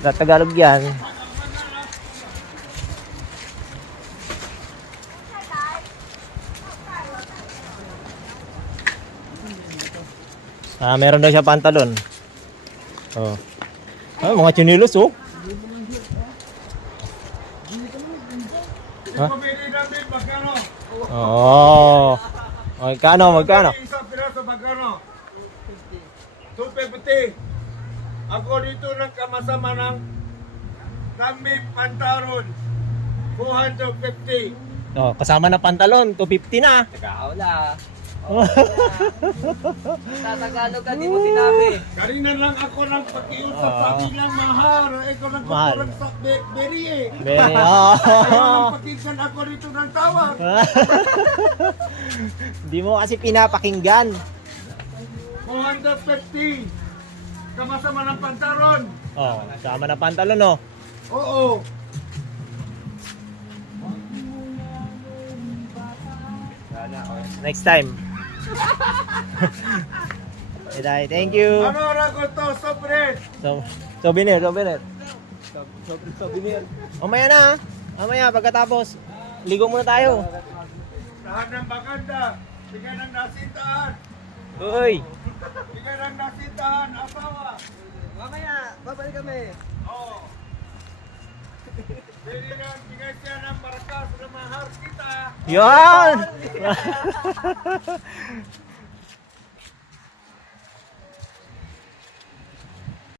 Sa Tagalog yan. Meron daw siya pantalon. Oh. Mga chinilos oh. Ha? Oh. Magkano? Isang piraso magkano? 250. Ako dito nagkamasama ng Rambi Pantaron. 450. Oh, kasama na pantalon, 250 na. Nag-aawla. Tatagalog ka, di mo sinabi. Kanina lang ako nang pakiusap sa bilang mahal. Ikaw lang Mahal. kukurang sa beri eh. Bene, Kaya lang pakinggan ako dito ng tawag. Hindi mo kasi pinapakinggan. 450. Kamasama ng Pantaron. Oh, kasama na pantalon oh. Oo. Next time. Eday, thank you. Ano rago to? Sobre. Souvenir. Mamaya na. Mamaya pagkatapos. Ligo muna tayo. Lahat ng baganda. Bigyan ng nasintahan. Uy. Bigyan ng nasintahan. Asawa. Mamaya, babalik kami. Oo. Bigay siya ng parakas na mahal kita. Yan.